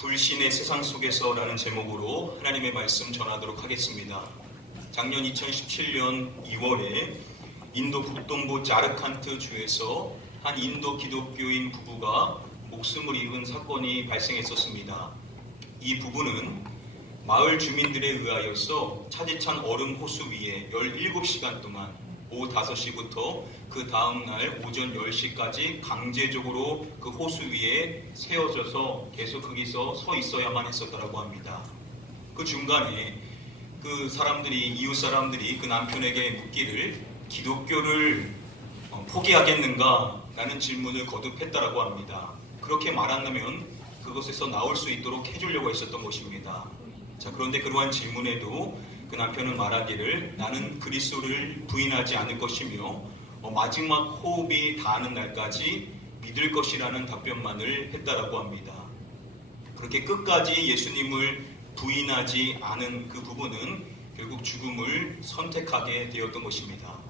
불신의 세상 속에서라는 제목으로 하나님의 말씀 전하도록 하겠습니다. 작년 2017년 2월에 인도 북동부 자르칸트 주에서 한 인도 기독교인 부부가 목숨을 잃은 사건이 발생했었습니다. 이 부부는 마을 주민들에 의하여서 차디찬 얼음 호수 위에 17시간 동안 오후 5시부터 그 다음날 오전 10시까지 강제적으로 그 호수 위에 세워져서 계속 거기서 서 있어야만 했었다고 합니다. 그 중간에 그 사람들이, 이웃 사람들이 그 남편에게 묻기를 기독교를 포기하겠는가? 라는 질문을 거듭했다고 합니다. 그렇게 말한다면 그것에서 나올 수 있도록 해주려고 했었던 것입니다. 자, 그런데 그러한 질문에도 그 남편은 말하기를 나는 그리스도를 부인하지 않을 것이며 마지막 호흡이 닿는 날까지 믿을 것이라는 답변만을 했다라고 합니다. 그렇게 끝까지 예수님을 부인하지 않은 그 부부는 결국 죽음을 선택하게 되었던 것입니다.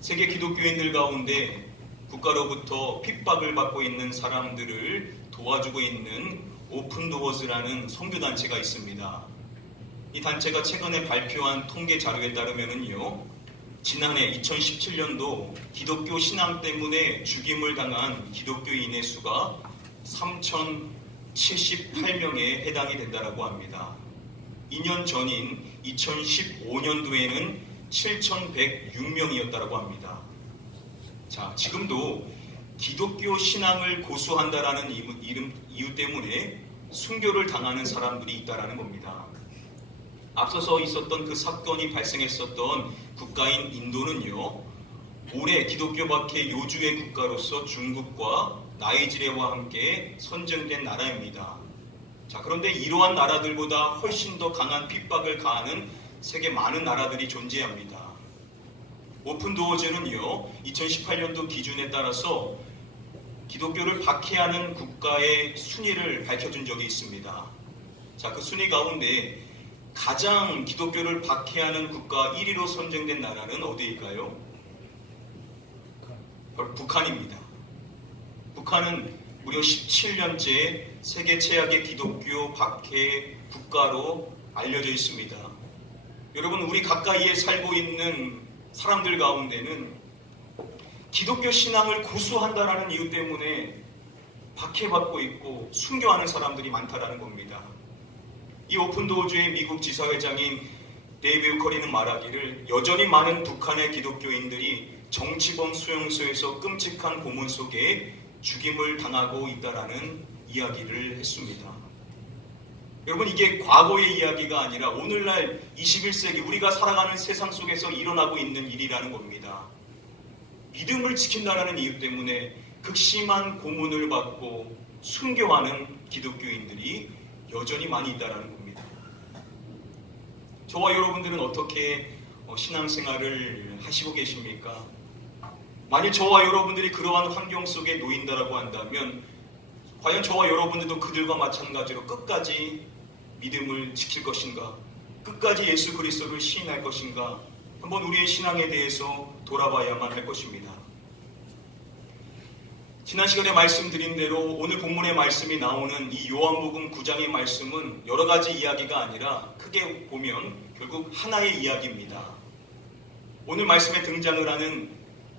세계 기독교인들 가운데 국가로부터 핍박을 받고 있는 사람들을 도와주고 있는 오픈도어즈라는 선교단체가 있습니다. 이 단체가 최근에 발표한 통계 자료에 따르면요, 지난해 2017년도 기독교 신앙 때문에 죽임을 당한 기독교인의 수가 3,078명에 해당이 된다고 합니다. 2년 전인 2015년도에는 7,106명이었다고 합니다. 자, 지금도 기독교 신앙을 고수한다라는 이유 때문에 순교를 당하는 사람들이 있다라는 겁니다. 앞서서 있었던 그 사건이 발생했었던 국가인 인도는요, 올해 기독교밖에 요주의 국가로서 중국과 나이지리아와 함께 선정된 나라입니다. 자, 그런데 이러한 나라들보다 훨씬 더 강한 핍박을 가하는 세계 많은 나라들이 존재합니다. 오픈도어즈는요, 2018년도 기준에 따라서 기독교를 박해하는 국가의 순위를 밝혀준 적이 있습니다. 자, 그 순위 가운데 가장 기독교를 박해하는 국가 1위로 선정된 나라는 어디일까요? 바로 북한입니다. 북한은 무려 17년째 세계 최악의 기독교 박해 국가로 알려져 있습니다. 여러분, 우리 가까이에 살고 있는 사람들 가운데는 기독교 신앙을 고수한다라는 이유 때문에 박해받고 있고 순교하는 사람들이 많다라는 겁니다. 이 오픈도어주의 미국 지사회장인 데이비드 커리는 말하기를 여전히 많은 북한의 기독교인들이 정치범 수용소에서 끔찍한 고문 속에 죽임을 당하고 있다라는 이야기를 했습니다. 여러분, 이게 과거의 이야기가 아니라 오늘날 21세기 우리가 살아가는 세상 속에서 일어나고 있는 일이라는 겁니다. 믿음을 지킨다는 이유 때문에 극심한 고문을 받고 순교하는 기독교인들이 여전히 많이 있다는 겁니다. 저와 여러분들은 어떻게 신앙생활을 하시고 계십니까? 만일 저와 여러분들이 그러한 환경 속에 놓인다라고 한다면 과연 저와 여러분들도 그들과 마찬가지로 끝까지 믿음을 지킬 것인가? 끝까지 예수 그리스도를 시인할 것인가? 한번 우리의 신앙에 대해서 돌아봐야만 할 것입니다. 지난 시간에 말씀드린 대로 오늘 본문의 말씀이 나오는 이 요한복음 9장의 말씀은 여러 가지 이야기가 아니라 크게 보면 결국 하나의 이야기입니다. 오늘 말씀에 등장을 하는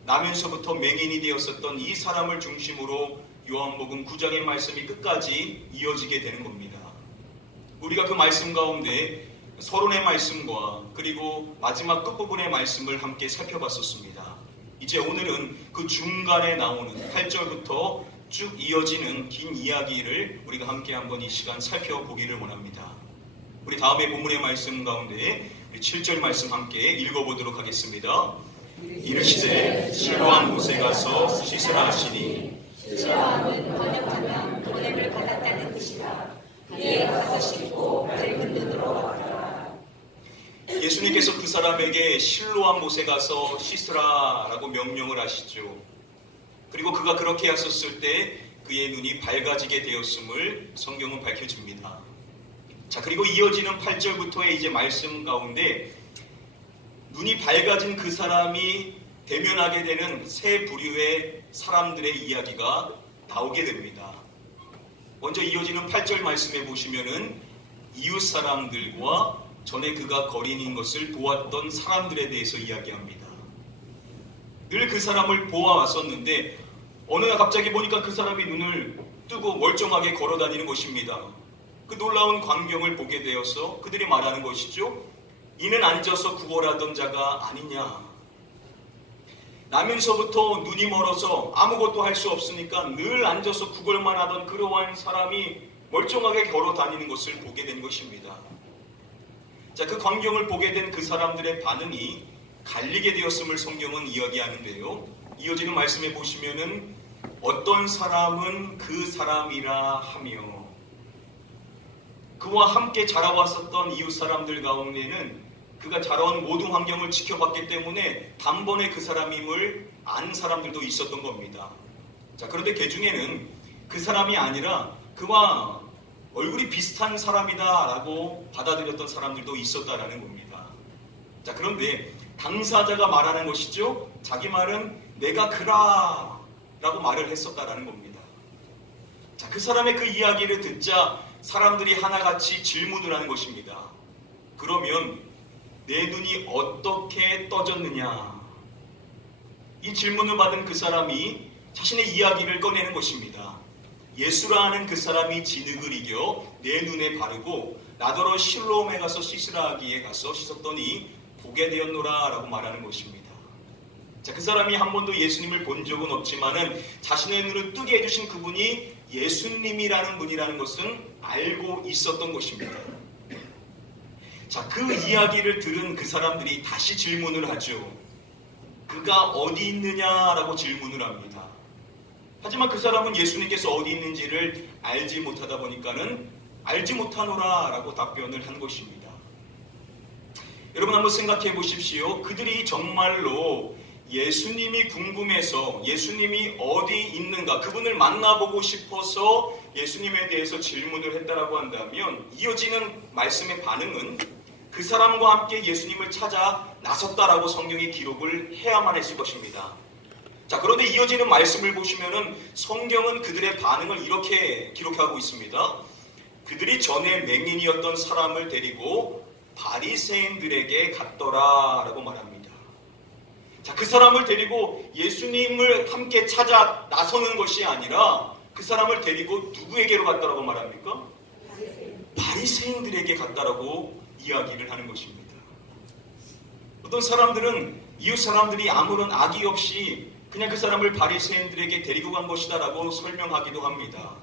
나면서부터 맹인이 되었었던 이 사람을 중심으로 요한복음 9장의 말씀이 끝까지 이어지게 되는 겁니다. 우리가 그 말씀 가운데 서론의 말씀과 그리고 마지막 끝부분의 말씀을 함께 살펴봤었습니다. 이제 오늘은 그 중간에 나오는 8절부터 쭉 이어지는 긴 이야기를 우리가 함께 한번 이 시간 살펴보기를 원합니다. 우리 다음에 본문의 말씀 가운데 7절 말씀 함께 읽어보도록 하겠습니다. 이르시되 실로암 곳에 가서 씻으라 하시니 실로암은 번역하면 보냄을 받았다는 뜻이라. 그에 가서 씻고 밝은 눈으로 왔더라. 예수님께서 그 사람에게 실로암 못에 가서 씻으라라고 명령을 하시죠. 그리고 그가 그렇게 하셨을 때 그의 눈이 밝아지게 되었음을 성경은 밝혀줍니다. 자, 그리고 이어지는 8절부터의 이제 말씀 가운데 눈이 밝아진 그 사람이 대면하게 되는 세 부류의 사람들의 이야기가 나오게 됩니다. 먼저 이어지는 8절 말씀에 보시면은 이웃 사람들과 전에 그가 거린인 것을 보았던 사람들에 대해서 이야기합니다. 늘 그 사람을 보아왔었는데 어느 날 갑자기 보니까 그 사람이 눈을 뜨고 멀쩡하게 걸어다니는 것입니다. 그 놀라운 광경을 보게 되어서 그들이 말하는 것이죠. 이는 앉아서 구걸하던 자가 아니냐. 나면서부터 눈이 멀어서 아무것도 할 수 없으니까 늘 앉아서 구걸만 하던 그러한 사람이 멀쩡하게 걸어다니는 것을 보게 된 것입니다. 자, 그 광경을 보게 된 그 사람들의 반응이 갈리게 되었음을 성경은 이야기하는데요. 이어지는 말씀에 보시면은 어떤 사람은 그 사람이라 하며, 그와 함께 자라왔었던 이웃 사람들 가운데는 그가 자라온 모든 환경을 지켜봤기 때문에 단번에 그 사람임을 아는 사람들도 있었던 겁니다. 자, 그런데 그 중에는 그 사람이 아니라 그와 얼굴이 비슷한 사람이다라고 받아들였던 사람들도 있었다라는 겁니다. 자, 그런데 당사자가 말하는 것이죠. 자기 말은 내가 그라 라고 말을 했었다라는 겁니다. 자, 그 사람의 그 이야기를 듣자 사람들이 하나같이 질문을 하는 것입니다. 그러면 내 눈이 어떻게 떠졌느냐? 이 질문을 받은 그 사람이 자신의 이야기를 꺼내는 것입니다. 예수라 하는 그 사람이 진흙을 이겨 내 눈에 바르고 나더러 실로암에 가서 씻으라 하기에 가서 씻었더니 보게 되었노라 라고 말하는 것입니다. 자, 그 사람이 한 번도 예수님을 본 적은 없지만은 자신의 눈을 뜨게 해주신 그분이 예수님이라는 분이라는 것은 알고 있었던 것입니다. 자, 그 이야기를 들은 그 사람들이 다시 질문을 하죠. 그가 어디 있느냐라고 질문을 합니다. 하지만 그 사람은 예수님께서 어디 있는지를 알지 못하다 보니까는 알지 못하노라 라고 답변을 한 것입니다. 여러분 한번 생각해 보십시오. 그들이 정말로 예수님이 궁금해서 예수님이 어디 있는가, 그분을 만나보고 싶어서 예수님에 대해서 질문을 했다라고 한다면 이어지는 말씀의 반응은 그 사람과 함께 예수님을 찾아 나섰다라고 성경이 기록을 해야만 했을 것입니다. 자, 그런데 이어지는 말씀을 보시면은 성경은 그들의 반응을 이렇게 기록하고 있습니다. 그들이 전에 맹인이었던 사람을 데리고 바리새인들에게 갔더라 라고 말합니다. 자, 그 사람을 데리고 예수님을 함께 찾아 나서는 것이 아니라 그 사람을 데리고 누구에게로 갔다라고 말합니까? 바리새인들에게 갔다라고 이야기를 하는 것입니다. 어떤 사람들은 이웃 사람들이 아무런 악의 없이 그냥 그 사람을 바리새인들에게 데리고 간 것이다라고 설명하기도 합니다.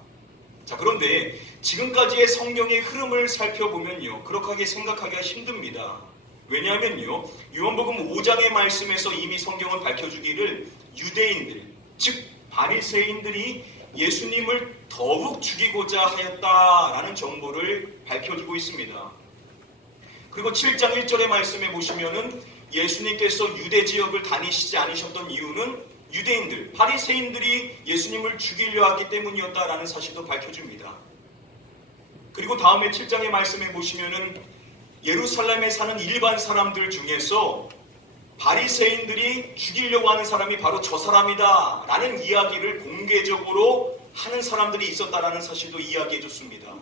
자, 그런데 지금까지의 성경의 흐름을 살펴보면요, 그렇게 생각하기가 힘듭니다. 왜냐하면요, 요한복음 5장의 말씀에서 이미 성경은 밝혀주기를 유대인들, 즉 바리새인들이 예수님을 더욱 죽이고자 하였다라는 정보를 밝혀주고 있습니다. 그리고 7장 1절의 말씀에 보시면은 예수님께서 유대 지역을 다니시지 않으셨던 이유는 유대인들, 바리새인들이 예수님을 죽이려 하기 때문이었다라는 사실도 밝혀줍니다. 그리고 다음에 7장의 말씀에 보시면은 예루살렘에 사는 일반 사람들 중에서 바리새인들이 죽이려고 하는 사람이 바로 저 사람이다 라는 이야기를 공개적으로 하는 사람들이 있었다라는 사실도 이야기해 줬습니다.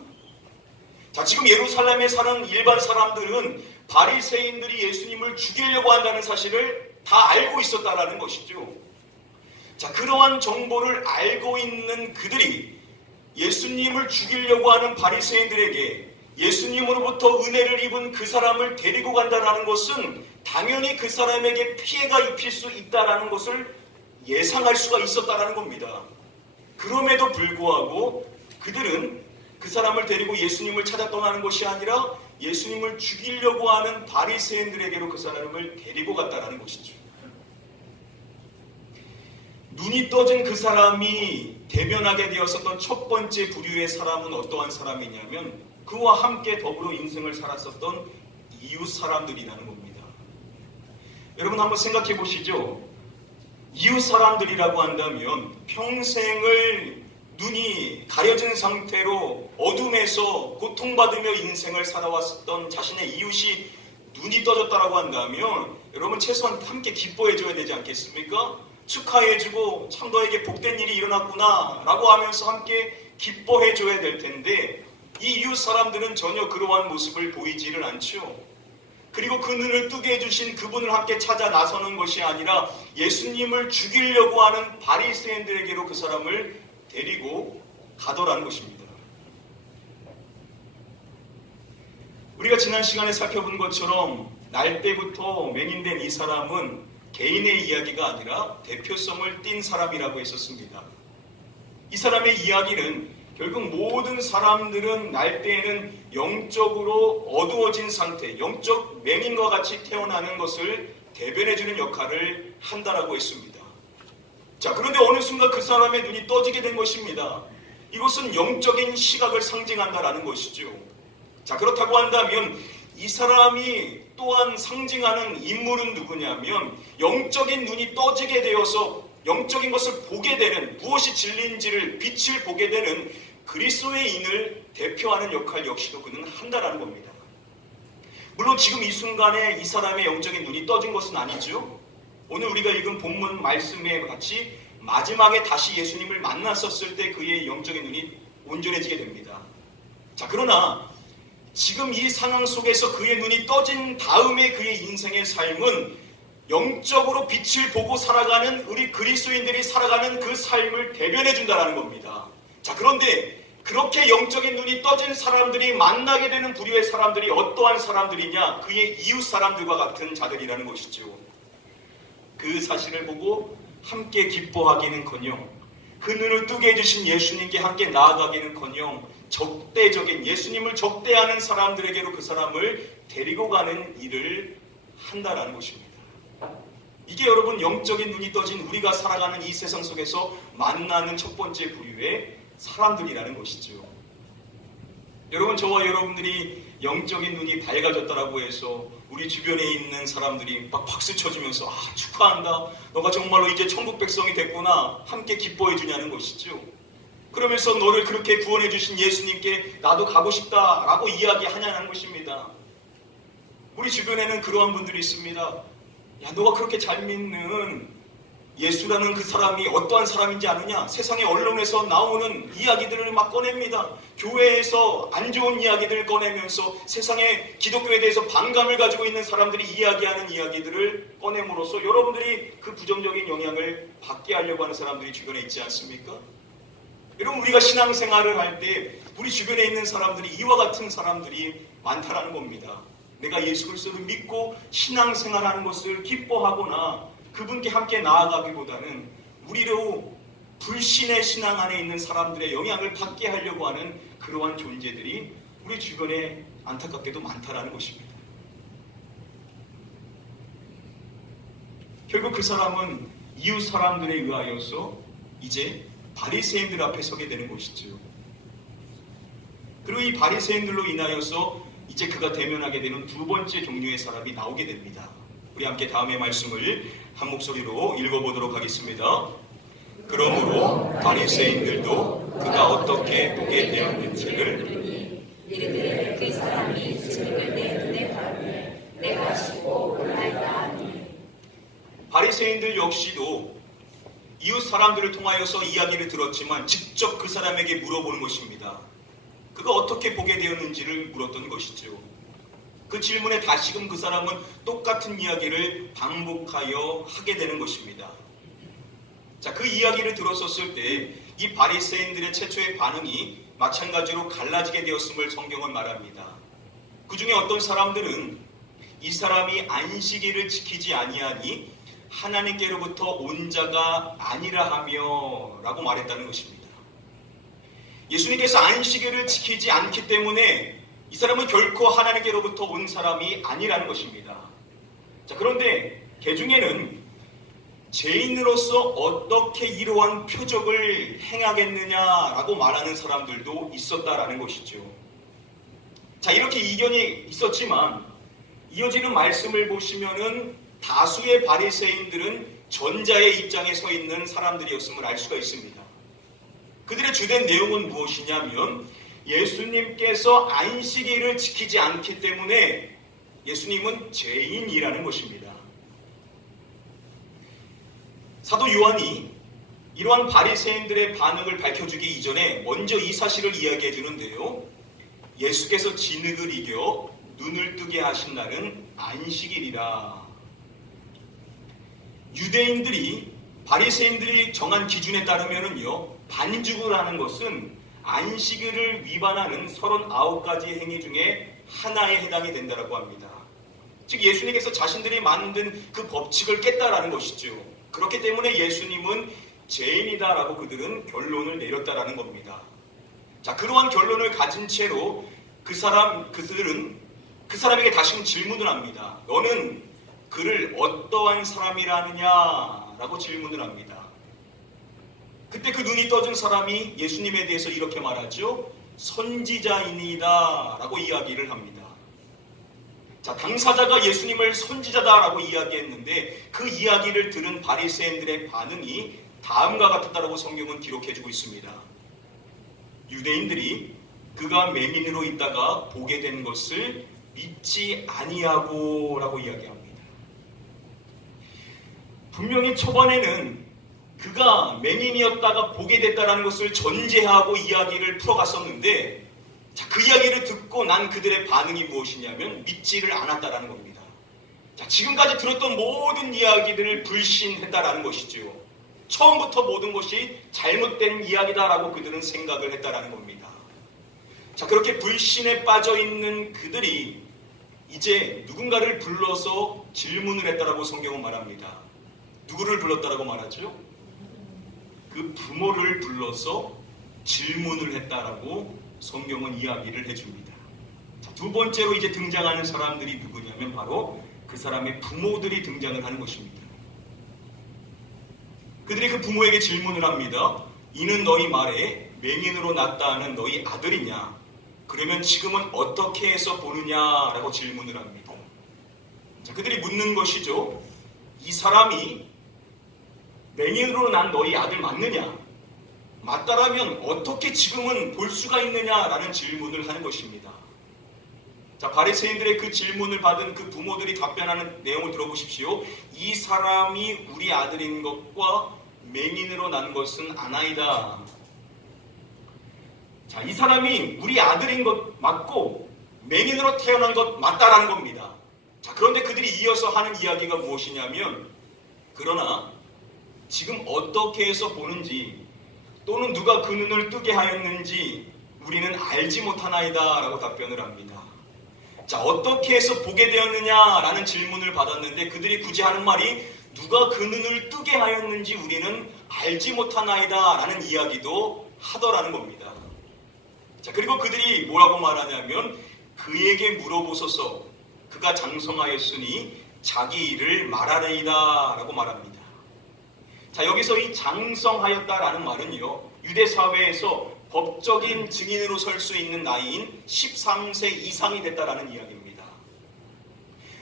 자, 지금 예루살렘에 사는 일반 사람들은 바리새인들이 예수님을 죽이려고 한다는 사실을 다 알고 있었다라는 것이죠. 자, 그러한 정보를 알고 있는 그들이 예수님을 죽이려고 하는 바리새인들에게 예수님으로부터 은혜를 입은 그 사람을 데리고 간다는 것은 당연히 그 사람에게 피해가 입힐 수 있다는 것을 예상할 수가 있었다는 겁니다. 그럼에도 불구하고 그들은 그 사람을 데리고 예수님을 찾아 떠나는 것이 아니라 예수님을 죽이려고 하는 바리새인들에게로 그 사람을 데리고 갔다는 것이죠. 눈이 떠진 그 사람이 대면하게 되었었던 첫 번째 부류의 사람은 어떠한 사람이냐면 그와 함께 더불어 인생을 살았었던 이웃 사람들이라는 겁니다. 여러분 한번 생각해 보시죠. 이웃 사람들이라고 한다면 평생을 눈이 가려진 상태로 어둠에서 고통받으며 인생을 살아왔었던 자신의 이웃이 눈이 떠졌다라고 한다면 여러분 최소한 함께 기뻐해줘야 되지 않겠습니까? 축하해주고 참 너에게 복된 일이 일어났구나 라고 하면서 함께 기뻐해 줘야 될 텐데 이 이웃 사람들은 전혀 그러한 모습을 보이지를 않죠. 그리고 그 눈을 뜨게 해주신 그분을 함께 찾아 나서는 것이 아니라 예수님을 죽이려고 하는 바리새인들에게로 그 사람을 데리고 가더라는 것입니다. 우리가 지난 시간에 살펴본 것처럼 날 때부터 맹인된 이 사람은 개인의 이야기가 아니라 대표성을 띈 사람이라고 했었습니다. 이 사람의 이야기는 결국 모든 사람들은 날 때에는 영적으로 어두워진 상태, 영적 맹인과 같이 태어나는 것을 대변해주는 역할을 한다라고 했습니다. 자, 그런데 어느 순간 그 사람의 눈이 떠지게 된 것입니다. 이것은 영적인 시각을 상징한다라는 것이죠. 자, 그렇다고 한다면 이 사람이 또한 상징하는 인물은 누구냐면 영적인 눈이 떠지게 되어서 영적인 것을 보게 되는, 무엇이 진리인지를 빛을 보게 되는 그리스도인을 대표하는 역할 역시도 그는 한다라는 겁니다. 물론 지금 이 순간에 이 사람의 영적인 눈이 떠진 것은 아니죠. 오늘 우리가 읽은 본문 말씀에 같이 마지막에 다시 예수님을 만났었을 때 그의 영적인 눈이 온전해지게 됩니다. 자, 그러나 지금 이 상황 속에서 그의 눈이 떠진 다음에 그의 인생의 삶은 영적으로 빛을 보고 살아가는 우리 그리스도인들이 살아가는 그 삶을 대변해 준다는 겁니다. 자, 그런데 그렇게 영적인 눈이 떠진 사람들이 만나게 되는 부류의 사람들이 어떠한 사람들이냐? 그의 이웃 사람들과 같은 자들이라는 것이죠. 그 사실을 보고 함께 기뻐하기는커녕 그 눈을 뜨게 해주신 예수님께 함께 나아가기는커녕 적대적인 예수님을 적대하는 사람들에게로 그 사람을 데리고 가는 일을 한다라는 것입니다. 이게 여러분 영적인 눈이 떠진 우리가 살아가는 이 세상 속에서 만나는 첫 번째 부류의 사람들이라는 것이죠. 여러분, 저와 여러분들이 영적인 눈이 밝아졌다라고 해서 우리 주변에 있는 사람들이 막 박수 쳐주면서 축하한다, 너가 정말로 이제 천국 백성이 됐구나, 함께 기뻐해 주냐는 것이죠. 그러면서 너를 그렇게 구원해 주신 예수님께 나도 가고 싶다라고 이야기하냐는 것입니다. 우리 주변에는 그러한 분들이 있습니다. 야, 너가 그렇게 잘 믿는 예수라는 그 사람이 어떠한 사람인지 아느냐? 세상의 언론에서 나오는 이야기들을 막 꺼냅니다. 교회에서 안 좋은 이야기들을 꺼내면서 세상의 기독교에 대해서 반감을 가지고 있는 사람들이 이야기하는 이야기들을 꺼냄으로써 여러분들이 그 부정적인 영향을 받게 하려고 하는 사람들이 주변에 있지 않습니까? 여러분, 우리가 신앙생활을 할 때 우리 주변에 있는 사람들이 이와 같은 사람들이 많다라는 겁니다. 내가 예수 그리스도를 믿고 신앙생활하는 것을 기뻐하거나 그분께 함께 나아가기보다는 우리로 불신의 신앙 안에 있는 사람들의 영향을 받게 하려고 하는 그러한 존재들이 우리 주변에 안타깝게도 많다라는 것입니다. 결국 그 사람은 이웃 사람들에 의하여서 이제 바리새인들 앞에 서게 되는 것이죠. 그리고 이 바리새인들로 인하여서 이제 그가 대면하게 되는 두 번째 종류의 사람이 나오게 됩니다. 우리 함께 다음의 말씀을 한 목소리로 읽어보도록 하겠습니다. 그러므로 바리새인들도 그가 어떻게 보게 되었는지를 이르되 그 사람이 진흙을 내 눈에 바르매 내가 씻고 올라있다 하니. 바리새인들 역시도 이웃 사람들을 통하여서 이야기를 들었지만 직접 그 사람에게 물어보는 것입니다. 그가 어떻게 보게 되었는지를 물었던 것이죠. 그 질문에 다시금 그 사람은 똑같은 이야기를 반복하여 하게 되는 것입니다. 자, 그 이야기를 들었었을 때 이 바리새인들의 최초의 반응이 마찬가지로 갈라지게 되었음을 성경은 말합니다. 그 중에 어떤 사람들은 이 사람이 안식일을 지키지 아니하니 하나님께로부터 온 자가 아니라 하며 라고 말했다는 것입니다. 예수님께서 안식일을 지키지 않기 때문에 이 사람은 결코 하나님께로부터 온 사람이 아니라는 것입니다. 자, 그런데 그 중에는 죄인으로서 어떻게 이러한 표적을 행하겠느냐라고 말하는 사람들도 있었다라는 것이죠. 자, 이렇게 이견이 있었지만 이어지는 말씀을 보시면은 다수의 바리새인들은 전자의 입장에 서 있는 사람들이었음을 알 수가 있습니다. 그들의 주된 내용은 무엇이냐면 예수님께서 안식일을 지키지 않기 때문에 예수님은 죄인이라는 것입니다. 사도 요한이 이러한 바리새인들의 반응을 밝혀주기 이전에 먼저 이 사실을 이야기해 주는데요. 예수께서 진흙을 이겨 눈을 뜨게 하신 날은 안식일이라. 유대인들이 바리새인들이 정한 기준에 따르면은요, 반죽을 하는 것은 안식일을 위반하는 39가지 행위 중에 하나에 해당이 된다고 합니다. 즉 예수님께서 자신들이 만든 그 법칙을 깼다라는 것이죠. 그렇기 때문에 예수님은 죄인이다라고 그들은 결론을 내렸다라는 겁니다. 자, 그러한 결론을 가진 채로 그들은 그 사람에게 다시 질문을 합니다. 너는 그를 어떠한 사람이라느냐라고 질문을 합니다. 그때 그 눈이 떠진 사람이 예수님에 대해서 이렇게 말하죠. 선지자이니이다 라고 이야기를 합니다. 자, 당사자가 예수님을 선지자다라고 이야기했는데 그 이야기를 들은 바리새인들의 반응이 다음과 같았다라고 성경은 기록해주고 있습니다. 유대인들이 그가 맹인으로 있다가 보게 된 것을 믿지 아니하고 라고 이야기합니다. 분명히 초반에는 그가 맹인이었다가 보게 됐다는 것을 전제하고 이야기를 풀어갔었는데, 자, 그 이야기를 듣고 난 그들의 반응이 무엇이냐면 믿지를 않았다라는 겁니다. 자, 지금까지 들었던 모든 이야기들을 불신했다라는 것이죠. 처음부터 모든 것이 잘못된 이야기다라고 그들은 생각을 했다라는 겁니다. 자, 그렇게 불신에 빠져 있는 그들이 이제 누군가를 불러서 질문을 했다라고 성경은 말합니다. 누구를 불렀다라고 말하죠? 그 부모를 불러서 질문을 했다라고 성경은 이야기를 해줍니다. 자, 두 번째로 이제 등장하는 사람들이 누구냐면 바로 그 사람의 부모들이 등장을 하는 것입니다. 그들이 그 부모에게 질문을 합니다. 이는 너희 말에 맹인으로 났다는 너희 아들이냐? 그러면 지금은 어떻게 해서 보느냐라고 질문을 합니다. 자, 그들이 묻는 것이죠. 이 사람이 맹인으로 난 너희 아들 맞느냐? 맞다라면 어떻게 지금은 볼 수가 있느냐라는 질문을 하는 것입니다. 자, 바리새인들의 그 질문을 받은 그 부모들이 답변하는 내용을 들어보십시오. 이 사람이 우리 아들인 것과 맹인으로 난 것은 아나이다. 자, 이 사람이 우리 아들인 것 맞고 맹인으로 태어난 것 맞다라는 겁니다. 자, 그런데 그들이 이어서 하는 이야기가 무엇이냐면, 그러나 지금 어떻게 해서 보는지 또는 누가 그 눈을 뜨게 하였는지 우리는 알지 못하나이다 라고 답변을 합니다. 자, 어떻게 해서 보게 되었느냐라는 질문을 받았는데 그들이 굳이 하는 말이 누가 그 눈을 뜨게 하였는지 우리는 알지 못하나이다 라는 이야기도 하더라는 겁니다. 자, 그리고 그들이 뭐라고 말하냐면 그에게 물어보소서 그가 장성하였으니 자기 일을 말하리이다 라고 말합니다. 자, 여기서 이 장성하였다라는 말은요, 유대 사회에서 법적인 증인으로 설 수 있는 나이인 13세 이상이 됐다라는 이야기입니다.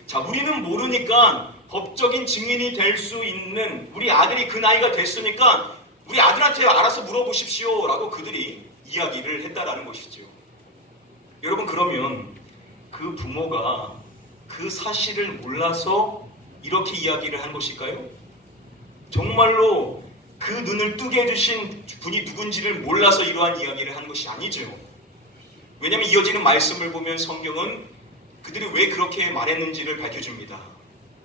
자, 우리는 모르니까 법적인 증인이 될 수 있는 우리 아들이 그 나이가 됐으니까 우리 아들한테 알아서 물어보십시오 라고 그들이 이야기를 했다라는 것이죠. 여러분, 그러면 그 부모가 그 사실을 몰라서 이렇게 이야기를 한 것일까요? 정말로 그 눈을 뜨게 해주신 분이 누군지를 몰라서 이러한 이야기를 한 것이 아니죠. 왜냐하면 이어지는 말씀을 보면 성경은 그들이 왜 그렇게 말했는지를 밝혀줍니다.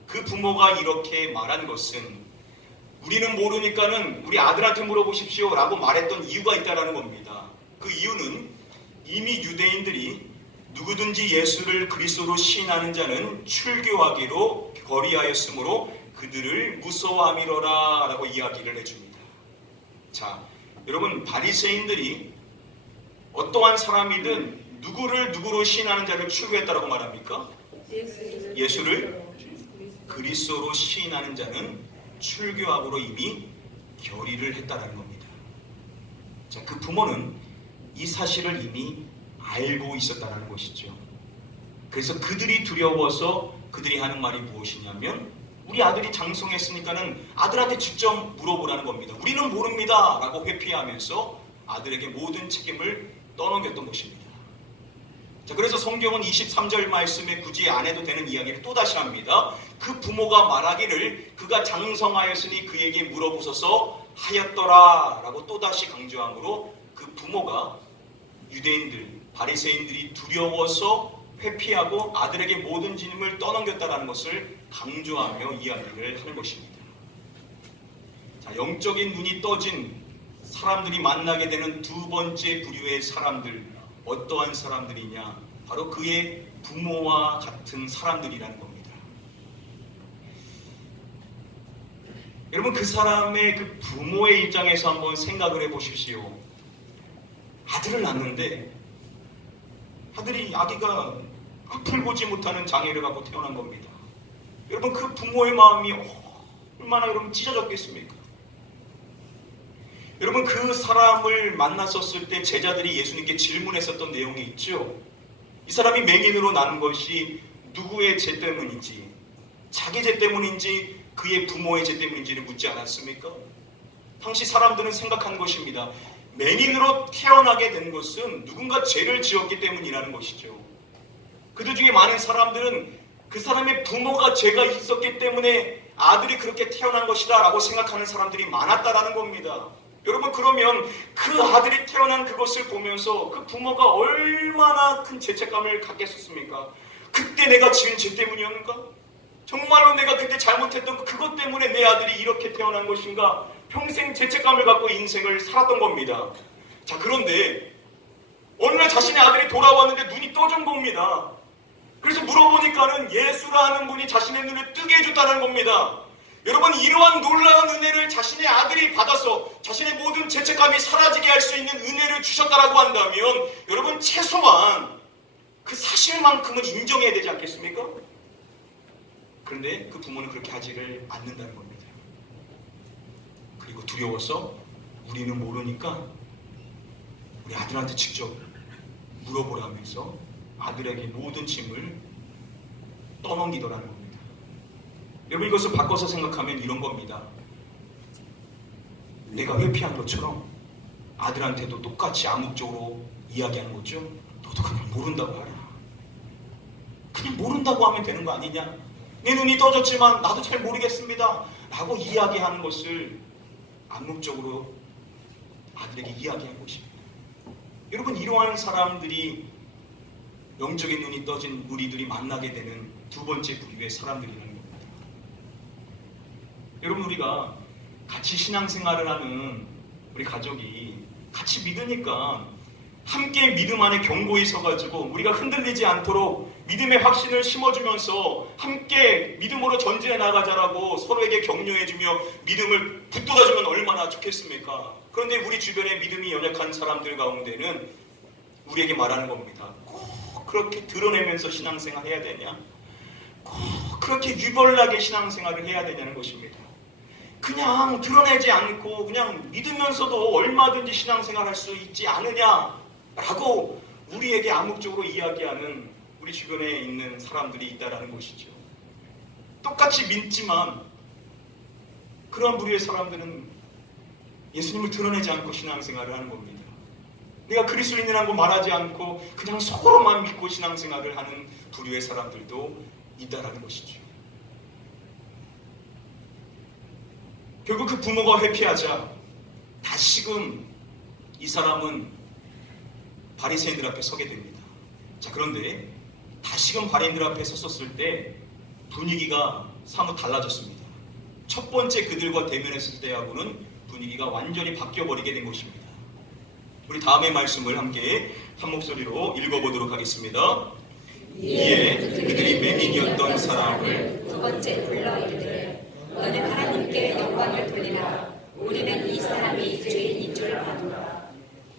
그 부모가 이렇게 말한 것은 우리는 모르니까는 우리 아들한테 물어보십시오 라고 말했던 이유가 있다는 겁니다. 그 이유는 이미 유대인들이 누구든지 예수를 그리스도로 시인하는 자는 출교하기로 거리하였으므로 그들을 무서워함이로라 라고 이야기를 해줍니다. 자, 여러분, 바리새인들이 어떠한 사람이든 누구를 누구로 시인하는 자를 출교했다라고 말합니까? 예수를 그리스도로 시인하는 자는 출교함으로 이미 결의를 했다라는 겁니다. 자, 그 부모는 이 사실을 이미 알고 있었다는 것이죠. 그래서 그들이 두려워서 그들이 하는 말이 무엇이냐면 우리 아들이 장성했으니까는 아들한테 직접 물어보라는 겁니다. 우리는 모릅니다 라고 회피하면서 아들에게 모든 책임을 떠넘겼던 것입니다. 자, 그래서 성경은 23절 말씀에 굳이 안 해도 되는 이야기를 또다시 합니다. 그 부모가 말하기를 그가 장성하였으니 그에게 물어보소서 하였더라 라고 또다시 강조하므로 그 부모가 유대인들, 바리새인들이 두려워서 회피하고 아들에게 모든 짐을 떠넘겼다라는 것을 강조하며 이야기를 하는 것입니다. 자, 영적인 눈이 떠진 사람들이 만나게 되는 두 번째 부류의 사람들, 어떠한 사람들이냐? 바로 그의 부모와 같은 사람들이라는 겁니다. 여러분, 그 사람의 그 부모의 입장에서 한번 생각을 해보십시오. 아들을 낳는데 아기가 앞을 보지 못하는 장애를 갖고 태어난 겁니다. 여러분, 그 부모의 마음이 얼마나 여러분 찢어졌겠습니까? 여러분, 그 사람을 만났었을 때 제자들이 예수님께 질문했었던 내용이 있죠. 이 사람이 맹인으로 난 것이 누구의 죄 때문인지, 자기 죄 때문인지 그의 부모의 죄 때문인지를 묻지 않았습니까? 당시 사람들은 생각한 것입니다. 맹인으로 태어나게 된 것은 누군가 죄를 지었기 때문이라는 것이죠. 그들 중에 많은 사람들은 그 사람의 부모가 죄가 있었기 때문에 아들이 그렇게 태어난 것이다 라고 생각하는 사람들이 많았다라는 겁니다. 여러분, 그러면 그 아들이 태어난 그것을 보면서 그 부모가 얼마나 큰 죄책감을 갖겠었습니까? 그때 내가 지은 죄 때문이었는가? 정말로 내가 그때 잘못했던 그것 때문에 내 아들이 이렇게 태어난 것인가? 평생 죄책감을 갖고 인생을 살았던 겁니다. 자, 그런데 어느 날 자신의 아들이 돌아왔는데 눈이 떠진 겁니다. 그래서 물어보니까는 예수라는 분이 자신의 눈을 뜨게 해줬다는 겁니다. 여러분, 이러한 놀라운 은혜를 자신의 아들이 받아서 자신의 모든 죄책감이 사라지게 할 수 있는 은혜를 주셨다라고 한다면 여러분, 최소한 그 사실만큼은 인정해야 되지 않겠습니까? 그런데 그 부모는 그렇게 하지를 않는다는 겁니다. 그리고 두려워서 우리는 모르니까 우리 아들한테 직접 물어보라면서 아들에게 모든 짐을 떠넘기더라는 겁니다. 여러분, 이것을 바꿔서 생각하면 이런 겁니다. 내가 회피한 것처럼 아들한테도 똑같이 암묵적으로 이야기하는 거죠. 너도 그냥 모른다고 하라. 그냥 모른다고 하면 되는 거 아니냐? 내 눈이 떠졌지만 나도 잘 모르겠습니다 라고 이야기하는 것을 암묵적으로 아들에게 이야기한 것입니다. 여러분, 이러한 사람들이 영적인 눈이 떠진 우리들이 만나게 되는 두 번째 부류의 사람들이라는 겁니다. 여러분, 우리가 같이 신앙생활을 하는 우리 가족이 같이 믿으니까 함께 믿음 안에 견고히 서가지고 우리가 흔들리지 않도록 믿음의 확신을 심어주면서 함께 믿음으로 전진해 나가자라고 서로에게 격려해주며 믿음을 붙돋아주면 얼마나 좋겠습니까? 그런데 우리 주변에 믿음이 연약한 사람들 가운데는 우리에게 말하는 겁니다. 꼭 그렇게 드러내면서 신앙생활 해야 되냐? 꼭 그렇게 유별나게 신앙생활을 해야 되냐는 것입니다. 그냥 드러내지 않고 그냥 믿으면서도 얼마든지 신앙생활 할 수 있지 않느냐라고 우리에게 암묵적으로 이야기하는 우리 주변에 있는 사람들이 있다라는 것이죠. 똑같이 믿지만 그러한 부류의 사람들은 예수님을 드러내지 않고 신앙생활을 하는 겁니다. 내가 그리스도인이라는 거 말하지 않고 그냥 속으로만 믿고 신앙생활을 하는 부류의 사람들도 있다라는 것이죠. 결국 그 부모가 회피하자 다시금 이 사람은 바리새인들 앞에 서게 됩니다. 자, 그런데 다시금 바리새인들 앞에 섰었을 때 분위기가 사뭇 달라졌습니다. 첫 번째 그들과 대면했을 때하고는 분위기가 완전히 바뀌어버리게 된 것입니다. 우리 다음의 말씀을 함께 한 목소리로 읽어보도록 하겠습니다. 이에 그들이 맹인이었던 사람을 두 번째 불러 이르되 너는 하나님께 영광을 돌리라. 우리는 이 사람이 죄인인 줄 아노라.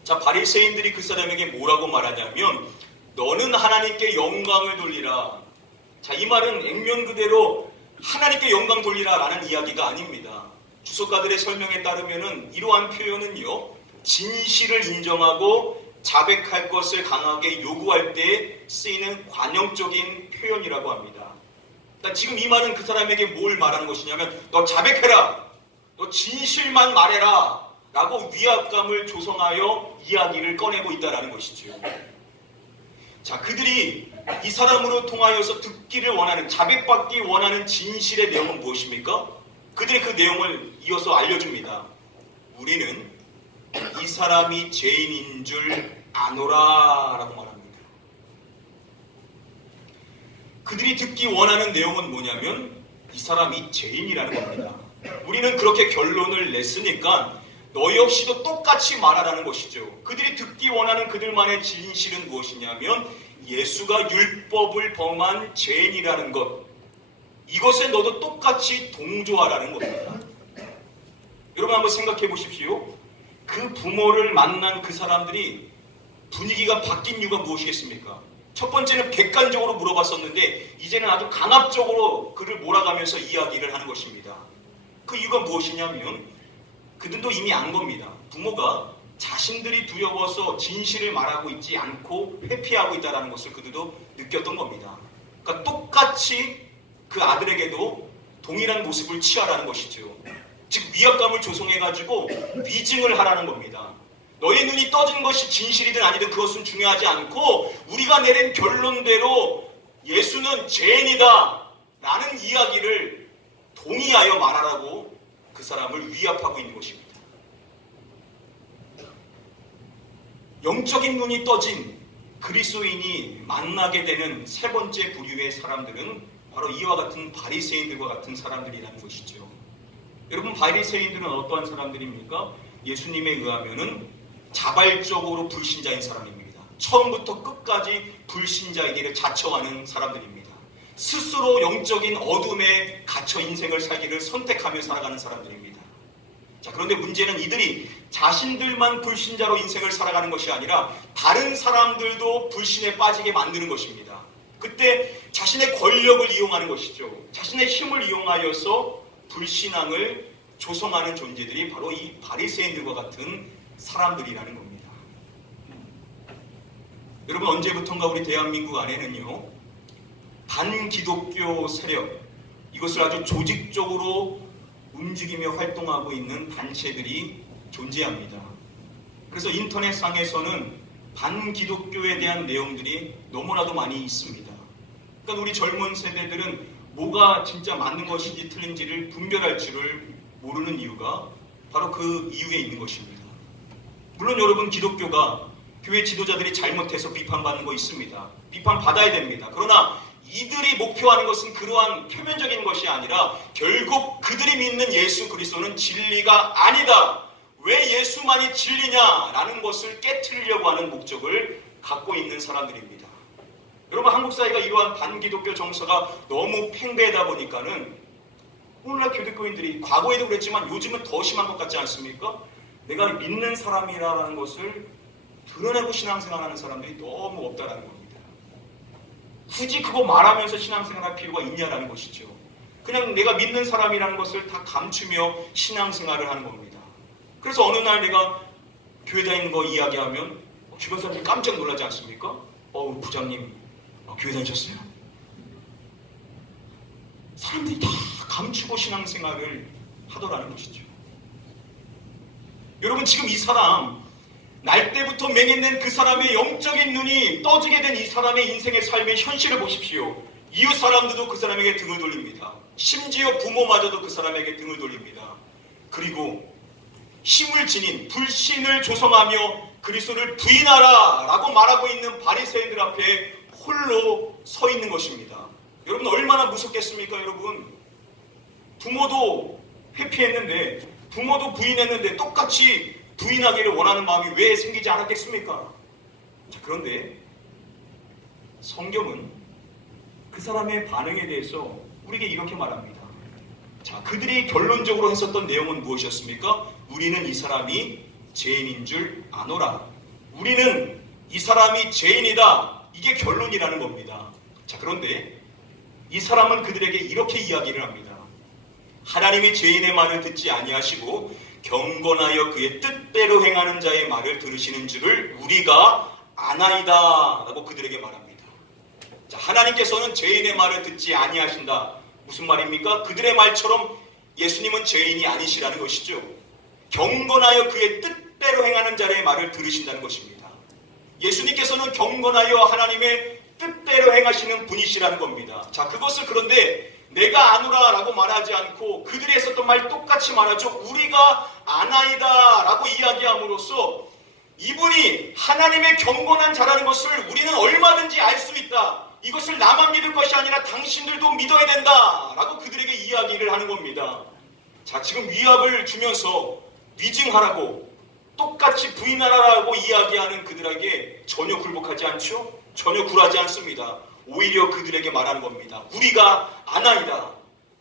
자, 바리새인들이 그 사람에게 뭐라고 말하냐면 너는 하나님께 영광을 돌리라. 자, 이 말은 액면 그대로 하나님께 영광 돌리라 라는 이야기가 아닙니다. 주석가들의 설명에 따르면은 이러한 표현은요, 진실을 인정하고 자백할 것을 강하게 요구할 때 쓰이는 관용적인 표현이라고 합니다. 그러니까 지금 이 말은 그 사람에게 뭘 말하는 것이냐면 너 자백해라, 너 진실만 말해라 라고 위압감을 조성하여 이야기를 꺼내고 있다는 것이죠. 자, 그들이 이 사람으로 통하여서 듣기를 원하는, 자백받기 원하는 진실의 내용은 무엇입니까? 그들이 그 내용을 이어서 알려줍니다. 우리는 이 사람이 죄인인 줄 아노라 라고 말합니다. 그들이 듣기 원하는 내용은 뭐냐면 이 사람이 죄인이라는 겁니다. 우리는 그렇게 결론을 냈으니까 너 역시도 똑같이 말하라는 것이죠. 그들이 듣기 원하는 그들만의 진실은 무엇이냐면 예수가 율법을 범한 죄인이라는 것, 이것에 너도 똑같이 동조하라는 겁니다. 여러분 한번 생각해 보십시오. 그 부모를 만난 그 사람들이 분위기가 바뀐 이유가 무엇이겠습니까? 첫 번째는 객관적으로 물어봤었는데 이제는 아주 강압적으로 그를 몰아가면서 이야기를 하는 것입니다. 그 이유가 무엇이냐면 그들도 이미 안 겁니다. 부모가 자신들이 두려워서 진실을 말하고 있지 않고 회피하고 있다는 것을 그들도 느꼈던 겁니다. 그러니까 똑같이 그 아들에게도 동일한 모습을 취하라는 것이죠. 즉 위압감을 조성해가지고 위증을 하라는 겁니다. 너의 눈이 떠진 것이 진실이든 아니든 그것은 중요하지 않고 우리가 내린 결론대로 예수는 죄인이다 라는 이야기를 동의하여 말하라고 그 사람을 위압하고 있는 것입니다. 영적인 눈이 떠진 그리스도인이 만나게 되는 세 번째 부류의 사람들은 바로 이와 같은 바리새인들과 같은 사람들이라는 것이죠. 여러분 바리새인들은 어떠한 사람들입니까? 예수님에 의하면은 자발적으로 불신자인 사람입니다. 처음부터 끝까지 불신자이기를 자처하는 사람들입니다. 스스로 영적인 어둠에 갇혀 인생을 살기를 선택하며 살아가는 사람들입니다. 자, 그런데 문제는 이들이 자신들만 불신자로 인생을 살아가는 것이 아니라 다른 사람들도 불신에 빠지게 만드는 것입니다. 그때 자신의 권력을 이용하는 것이죠. 자신의 힘을 이용하여서 불신앙을 조성하는 존재들이 바로 이 바리새인들과 같은 사람들이라는 겁니다. 여러분 언제부턴가 우리 대한민국 안에는요 반기독교 세력, 이것을 아주 조직적으로 움직이며 활동하고 있는 단체들이 존재합니다. 그래서 인터넷상에서는 반기독교에 대한 내용들이 너무나도 많이 있습니다. 그러니까 우리 젊은 세대들은 뭐가 진짜 맞는 것인지 틀린지를 분별할 줄을 모르는 이유가 바로 그 이유에 있는 것입니다. 물론 여러분 기독교가 교회 지도자들이 잘못해서 비판받는 거 있습니다. 비판받아야 됩니다. 그러나 이들이 목표하는 것은 그러한 표면적인 것이 아니라 결국 그들이 믿는 예수 그리스도는 진리가 아니다. 왜 예수만이 진리냐라는 것을 깨트리려고 하는 목적을 갖고 있는 사람들입니다. 여러분 한국 사회가 이러한 반기독교 정서가 너무 팽배하다 보니까는 오늘날 교도교인들이 과거에도 그랬지만 요즘은 더 심한 것 같지 않습니까? 내가 믿는 사람이라는 것을 드러내고 신앙생활하는 사람들이 너무 없다라는 겁니다. 굳이 그거 말하면서 신앙생활할 필요가 있냐라는 것이죠. 그냥 내가 믿는 사람이라는 것을 다 감추며 신앙생활을 하는 겁니다. 그래서 어느 날 내가 교회 다니는 거 이야기하면 주변 사람들이 깜짝 놀라지 않습니까? 부장님 교회 다니셨어요? 사람들이 다 감추고 신앙생활을 하더라는 것이죠. 여러분 지금 이 사람 날 때부터 맹인된 그 사람의 영적인 눈이 떠지게 된 이 사람의 인생의 삶의 현실을 보십시오. 이웃 사람들도 그 사람에게 등을 돌립니다. 심지어 부모마저도 그 사람에게 등을 돌립니다. 그리고 힘을 지닌 불신을 조성하며 그리스도를 부인하라 라고 말하고 있는 바리새인들 앞에 홀로 서 있는 것입니다. 여러분 얼마나 무섭겠습니까? 여러분 부모도 회피했는데 부모도 부인했는데 똑같이 부인하기를 원하는 마음이 왜 생기지 않았겠습니까? 자, 그런데 성경은 그 사람의 반응에 대해서 우리에게 이렇게 말합니다. 자, 그들이 결론적으로 했었던 내용은 무엇이었습니까? 우리는 이 사람이 죄인인 줄 아노라. 우리는 이 사람이 죄인이다. 이게 결론이라는 겁니다. 자, 그런데 이 사람은 그들에게 이렇게 이야기를 합니다. 하나님이 죄인의 말을 듣지 아니하시고 경건하여 그의 뜻대로 행하는 자의 말을 들으시는 줄을 우리가 아나이다 라고 그들에게 말합니다. 자, 하나님께서는 죄인의 말을 듣지 아니하신다. 무슨 말입니까? 그들의 말처럼 예수님은 죄인이 아니시라는 것이죠. 경건하여 그의 뜻대로 행하는 자의 말을 들으신다는 것입니다. 예수님께서는 경건하여 하나님의 뜻대로 행하시는 분이시라는 겁니다. 자, 그것을 그런데 내가 아노라 라고 말하지 않고 그들이 했었던 말 똑같이 말하죠. 우리가 아나이다 라고 이야기함으로써 이분이 하나님의 경건한 자라는 것을 우리는 얼마든지 알 수 있다. 이것을 나만 믿을 것이 아니라 당신들도 믿어야 된다 라고 그들에게 이야기를 하는 겁니다. 자, 지금 위압을 주면서 위증하라고 똑같이 부인하라고 이야기하는 그들에게 전혀 굴복하지 않죠? 전혀 굴하지 않습니다. 오히려 그들에게 말하는 겁니다. 우리가 아나이다.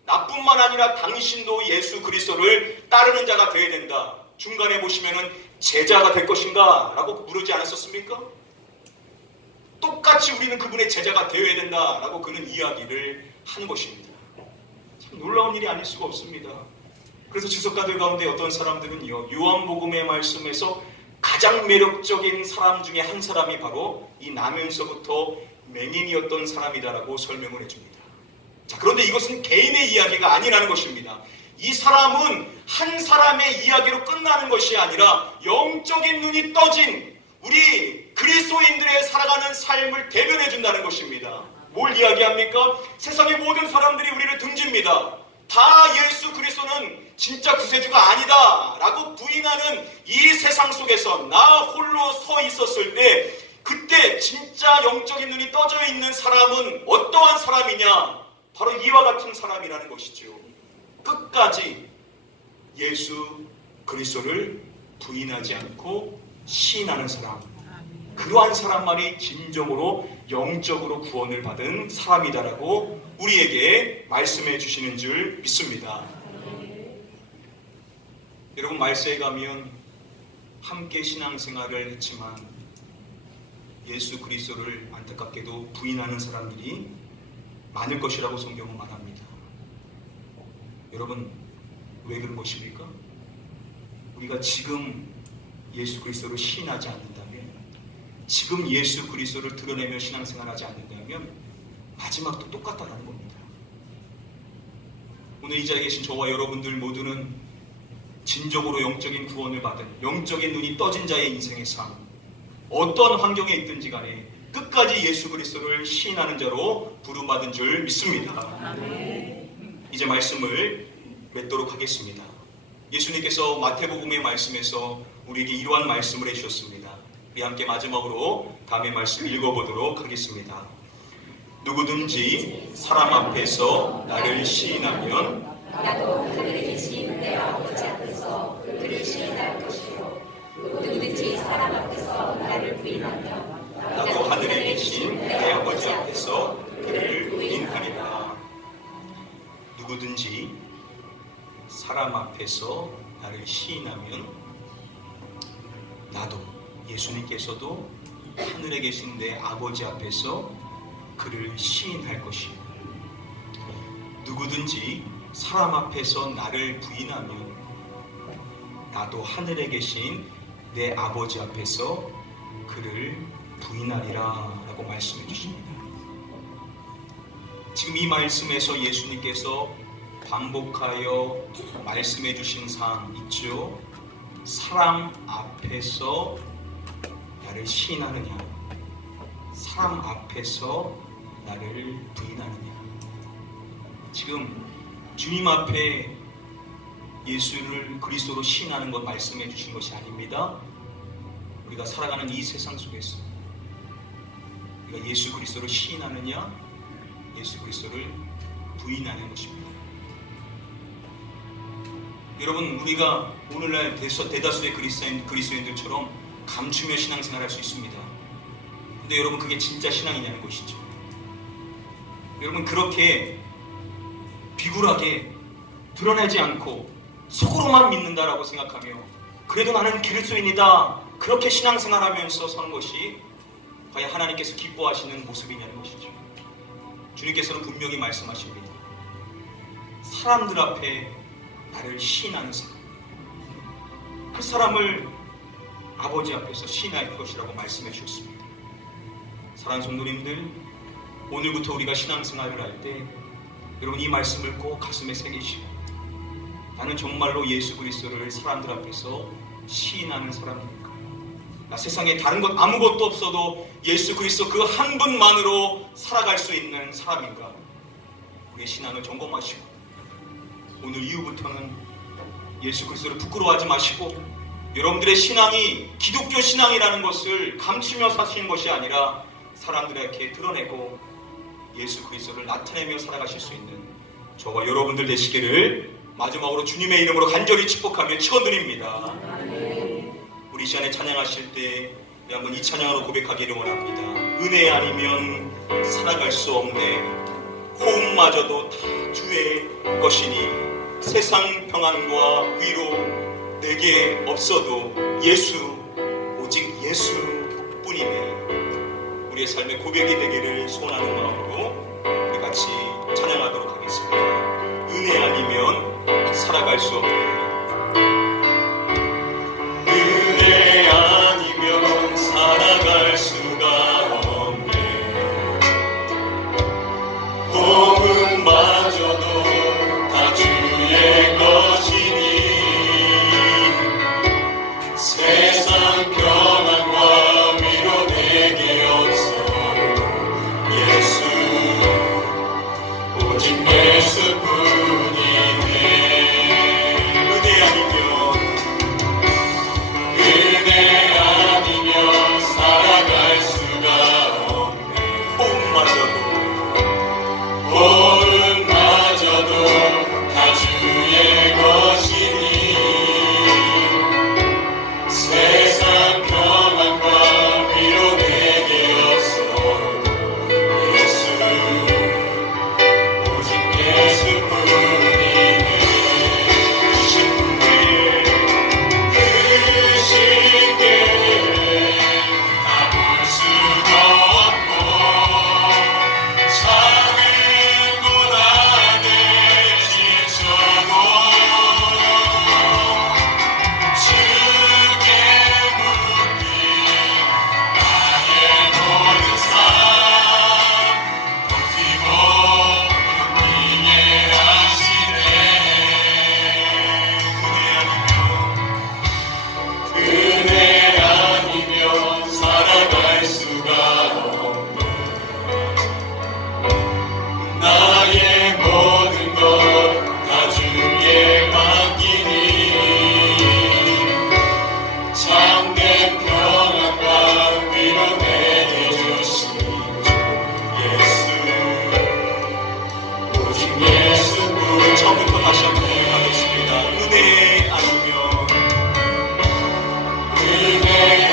나뿐만 아니라 당신도 예수 그리스도를 따르는 자가 되어야 된다. 중간에 보시면은 제자가 될 것인가? 라고 물으지 않았었습니까? 똑같이 우리는 그분의 제자가 되어야 된다. 라고 그는 이야기를 한 것입니다. 참 놀라운 일이 아닐 수가 없습니다. 그래서 주석가들 가운데 어떤 사람들은요, 요한복음의 말씀에서 가장 매력적인 사람 중에 한 사람이 바로 이 나면서부터 맹인이었던 사람이다라고 설명을 해줍니다. 자, 그런데 이것은 개인의 이야기가 아니라는 것입니다. 이 사람은 한 사람의 이야기로 끝나는 것이 아니라 영적인 눈이 떠진 우리 그리스도인들의 살아가는 삶을 대변해 준다는 것입니다. 뭘 이야기합니까? 세상의 모든 사람들이 우리를 등집니다. 다 예수 그리스도는 진짜 구세주가 아니다 라고 부인하는 이 세상 속에서 나 홀로 서 있었을 때 그때 진짜 영적인 눈이 떠져 있는 사람은 어떠한 사람이냐? 바로 이와 같은 사람이라는 것이죠. 끝까지 예수 그리스도를 부인하지 않고 시인하는 사람, 그러한 사람만이 진정으로 영적으로 구원을 받은 사람이다라고 우리에게 말씀해 주시는 줄 믿습니다. 여러분, 말세에 가면 함께 신앙생활을 했지만 예수 그리스도를 안타깝게도 부인하는 사람들이 많을 것이라고 성경은 말합니다. 여러분, 왜 그런 것입니까? 우리가 지금 예수 그리스도를 시인하지 않는다면, 지금 예수 그리스도를 드러내며 신앙생활하지 않는다면 마지막도 똑같다라는 겁니다. 오늘 이 자리에 계신 저와 여러분들 모두는 진정으로 영적인 구원을 받은 영적인 눈이 떠진 자의 인생의 삶, 어떤 환경에 있든지 간에 끝까지 예수 그리스도를 시인하는 자로 부름받은 줄 믿습니다. 아멘. 이제 말씀을 맺도록 하겠습니다. 예수님께서 마태복음의 말씀에서 우리에게 이러한 말씀을 해주셨습니다. 우리 함께 마지막으로 다음의 말씀 읽어보도록 하겠습니다. 누구든지 사람 앞에서 나를 시인하면 나도 하늘에 계신 내 아버지 앞에서 그를 시인할 것이요 누구든지 사람 앞에서 나를 부인하면 나도 하늘에 계신 내 아버지 앞에서 그를 부인하리라. 누구든지 사람 앞에서 나를 시인하면 나도, 예수님께서도 하늘에 계신 내 아버지 앞에서 그를 시인할 것이요 누구든지 사람 앞에서 나를 부인하면 나도 하늘에 계신 내 아버지 앞에서 그를 부인하리라 라고 말씀해 주십니다. 지금 이 말씀에서 예수님께서 반복하여 말씀해 주신 사항 있죠. 사람 앞에서 나를 시인하느냐, 사람 앞에서 나를 부인하느냐. 지금 주님 앞에 예수를 그리스도로 시인하는 것 말씀해 주신 것이 아닙니다. 우리가 살아가는 이 세상 속에서 우리가 예수 그리스도를 시인하느냐, 예수 그리스도를 부인하는 것입니다. 여러분, 우리가 오늘날 대다수의 그리스도인들처럼 감추며 신앙생활할 수 있습니다. 근데 여러분, 그게 진짜 신앙이냐는 것이죠. 여러분, 그렇게 비굴하게 드러내지 않고 속으로만 믿는다라고 생각하며 그래도 나는 그리스도인이다, 그렇게 신앙생활하면서 사는 것이 과연 하나님께서 기뻐하시는 모습이냐는 것이죠. 주님께서는 분명히 말씀하십니다. 사람들 앞에 나를 시인하는 사람, 그 사람을 아버지 앞에서 시인할 것이라고 말씀해 주셨습니다. 사랑하는 성도님들, 오늘부터 우리가 신앙생활을 할 때 여러분, 이 말씀을 꼭 가슴에 새기시고, 나는 정말로 예수 그리스도를 사람들 앞에서 시인하는 사람입니까? 나 세상에 다른 것 아무것도 없어도 예수 그리스도 그 한 분만으로 살아갈 수 있는 사람인가? 우리의 신앙을 점검하시고 오늘 이후부터는 예수 그리스도를 부끄러워하지 마시고 여러분들의 신앙이 기독교 신앙이라는 것을 감추며 사시는 것이 아니라 사람들에게 드러내고 예수 그리스도를 나타내며 살아가실 수 있는 저와 여러분들 되시기를 마지막으로 주님의 이름으로 간절히 축복하며 축원드립니다. 우리 이 시간에 찬양하실 때 한번 이 찬양으로 고백하기를 원합니다. 은혜 아니면 살아갈 수 없네. 호흡마저도 다 주의 것이니 세상 평안과 위로 내게 없어도 예수, 오직 예수뿐이네. 우리의 삶의 고백이 되기를 소원하는 마음으로 우리 같이 찬양하도록 하겠습니다. 은혜 아니면 살아갈 수 없네. 은혜 아니면 살아갈 수가 없네. 복음마저도 다 주의 것이니 세상 평안과 위로 내게 없어 예수 오직 예수뿐이네. 은혜 아니면 살아갈 수가 없네. 호흡마저도 다 주의 것이니 세상 평안과 위로 내게 없어 예수 오직 예수뿐이네. 크신 게 다 볼 수도 없고 작은 곳 안에 지쳐도 주께 묻기 나의 모든 삶 버티고 견디게 하시네. 은혜 아니면 살아갈 수가 없네. 나의 모든 것 다 주께 맡기니 참된 평안과 위로 내게 주신 예수 오직 예수뿐. 처음부터 다시 한번 고백하겠습니다. 은혜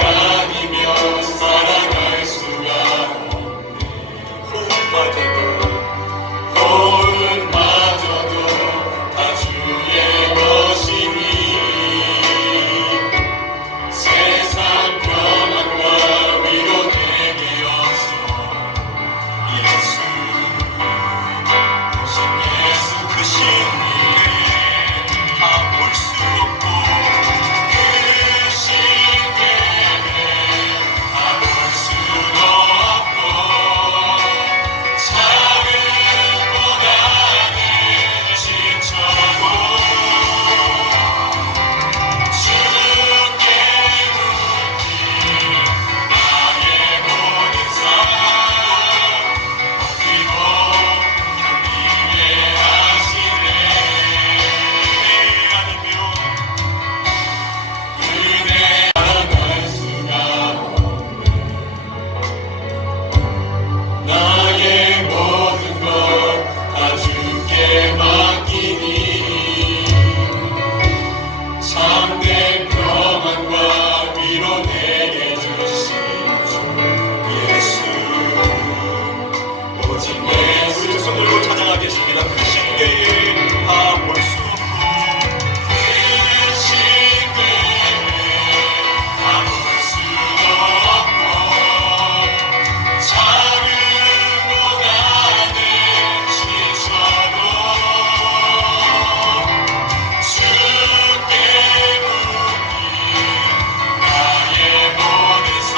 아니면 살아갈 수가 없네. 호흡마저도 다 주의 것이니 세상 평안과 위로 내게 없어 예수 오직 예수 크신 게 다 볼 수 없고 크신 게 다 볼 수도 없고 작은 곳 안에 지쳐도 주께 묻기 나의 모든 삶 버티고 견디게 하시네. 은혜 살아갈 수가 없네. 나의 모든 것 다 주께 맡기니 참된 평안과 위로 내게 주신 주 예수 오직 예수. 손 들고 찬양하겠습니다. 크신 게 다 볼 수 없고 크신 게 다 볼 수도 없고 작은 곳 안에 지쳐도 주께 묻기 나의 모든 삶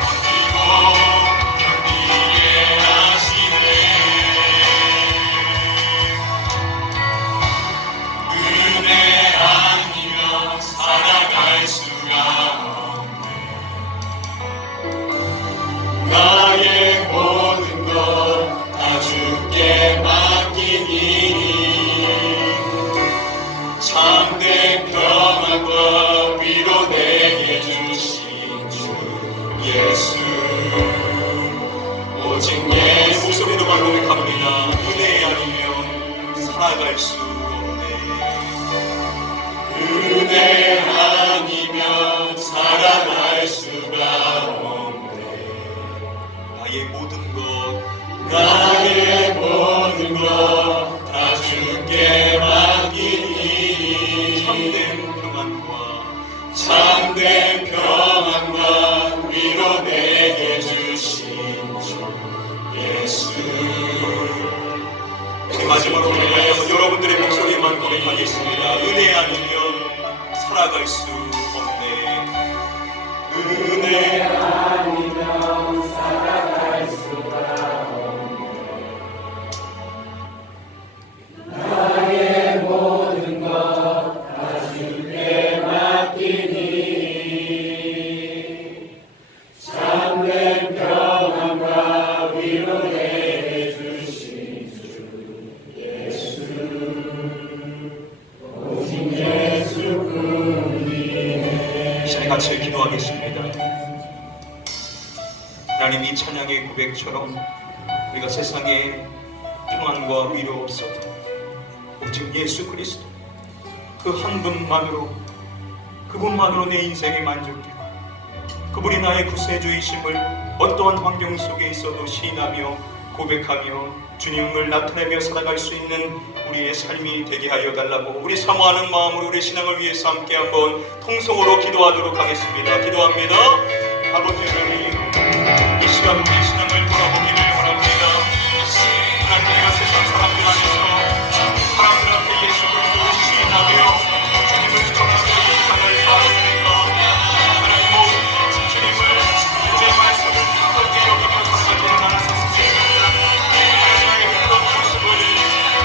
버티고 견디게 하시네. 은혜 아니면 살아갈 수가 없네. 나의 모든 것 다 주께 맡기니 예수 오직 예수 목소리로만 고백합니다. 은혜 아니면 살아갈 수 없네. 은혜 아니면 살아갈 수가 없네. 나의 모든 것 다 주께 맡기니 참된 평안과 위로 내게 주신 주 예수. 마지막으로 여러분들의 목소리만 고백하겠습니다. 은혜 아니면 살아갈 수 없네. 은혜 아니면 살아갈 수가 없네. 나의 모든 것 다 주께 맡기니 참된 평안과 위로 내게 주신 주 예수 오직 예수뿐이네. 이 시간에 같이 기도하겠습니다. 하나님, 이 찬양의 고백처럼 우리가 세상에 평안과 위로 없어도 오직 예수 그리스도 그 한 분만으로, 그분만으로 내 인생이 만족되고 그분이 나의 구세주이심을 어떠한 환경 속에 있어도 시인하며 고백하며 주님을 나타내며 살아갈 수 있는 우리의 삶이 되게 하여 달라고 우리 사모하는 마음으로 우리 신앙을 위해서 함께 한번 통성으로 기도하도록 하겠습니다. 기도합니다. 아버지 하나님, 이 시간 우리 신앙을 돌아보기를 원합니다. 하나님과 세상 사람들 안에서 사람들 앞에 예수 그리스도를 시인하며 주님을 전하며 이 세상을 살았습니다. 하나님, 주님을 내 말씀을 크게 여기며 살아가기를 원하셨습니다. 하나님의 그런 모습을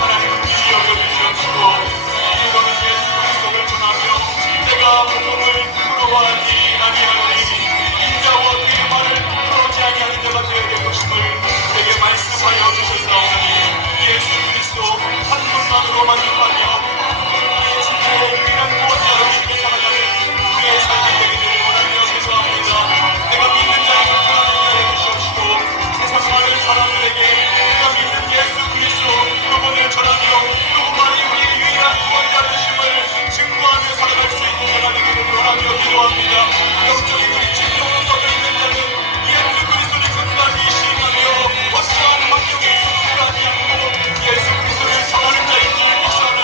하나님 긍휼히 여겨주시옵시고 이런 예수 그리스도를 전하며 내가 복음을 부끄러워하지 아니하노니 인자와 그의 말을 부끄러워하지 아니하는 자가 되어야 될 것임을 내게 말씀하여 주셨사오니 예수 그리스도 한 분만으로 만족하며 주님의 유일한 구원자로 믿고 살아가는 우리의 삶이 되기를 원하며 죄송합니다. 내가 믿는 자에게 편안한 자에 주시옵시고 세상 많은 사람들에게 내가 믿는 예수 그리스도 그분을 전하며 그분만이 우리의 유일한 구원자 되심을 증거하며 살아갈 수 있는 자가 되기를 원하며 기도합니다. 영적인 우리 진정으로 썩어 있는 자는 예수 그리스도를 끝까지 시인하며 어떠한 환경에 있어도 않고 예수 그리스도를 전하는 자인 줄 믿사오니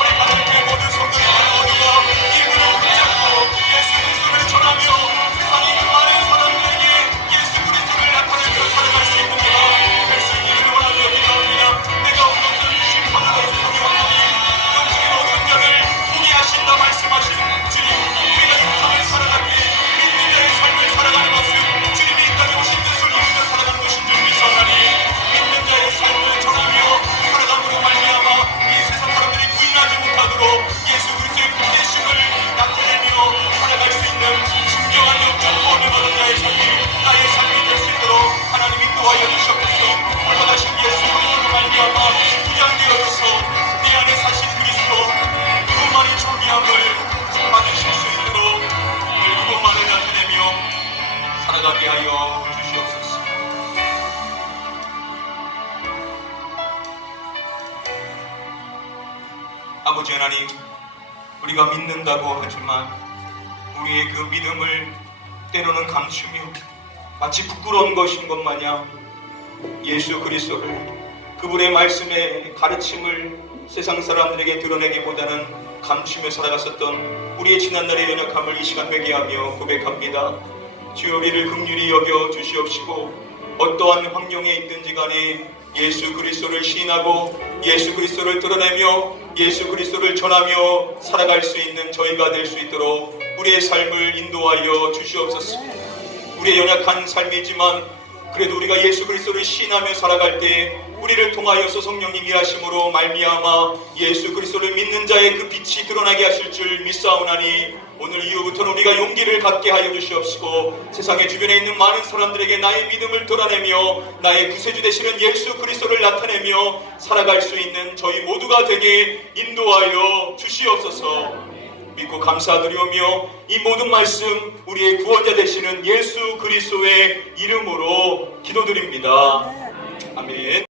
우리 하나님의 모든 성도들 모두가 이분을 붙잡고 예수 그리스도를 전하며 세상에 있는 많은 사람들에게 예수 그리스도를 나타내며 살아갈 수 있는 자가 될 수 있기를 원하며 기도합니다. 내가 없어서 심판으로 세상에 왔더니 영적인 모든 자를 포기하신다 말씀하신 주님, 우리가 이 세상을 살아가기에 믿는 자의 삶을 살아가는 것은 주님이 이 땅에 오신 뜻을 이루며 살아가는 것인 줄 믿사오니 믿는 자의 삶을 전하며 살아감으로 말미암아 이 세상 사람들이 부인하지 못하도록 예수 그리스도의 부대심을 나타내며 살아갈 수 있는 진정한 영적 구원을 받은 자의 삶이 나의 삶이 될 수 있도록 하나님 인도하여 주시옵소서. 올바다신 예수 그리스도로 말미암아 부장되어져서 내 안에 사신 그리스도 그분만이 존귀함을 받으실 수 있도록 늘 그분만을 나타내며 살아가게 하여 주시옵소서. 아버지 하나님, 우리가 믿는다고 하지만 우리의 그 믿음을 때로는 감추며 마치 부끄러운 것인 것 마냥 예수 그리스도를, 그분의 말씀의 가르침을 세상 사람들에게 드러내기보다는 감추며 살아갔었던 우리의 지난날의 연약함을 이 시간 회개하며 고백합니다. 주여, 우리를 긍휼히 여겨 주시옵시고 어떠한 환경에 있든지 간에 예수 그리스도를 시인하고 예수 그리스도를 드러내며 예수 그리스도를 전하며 살아갈 수 있는 저희가 될 수 있도록 우리의 삶을 인도하여 주시옵소서. 우리의 연약한 삶이지만 그래도 우리가 예수 그리스도를 시인하며 살아갈 때 우리를 통하여서 성령님 일하심으로 말미암아 예수 그리스도를 믿는 자의 그 빛이 드러나게 하실 줄 믿사오나니 오늘 이후부터는 우리가 용기를 갖게 하여 주시옵시고 세상의 주변에 있는 많은 사람들에게 나의 믿음을 드러내며 나의 구세주 되시는 예수 그리스도를 나타내며 살아갈 수 있는 저희 모두가 되게 인도하여 주시옵소서. 믿고 감사드리오며 이 모든 말씀 우리의 구원자 되시는 예수 그리스도의 이름으로 기도드립니다. 아멘.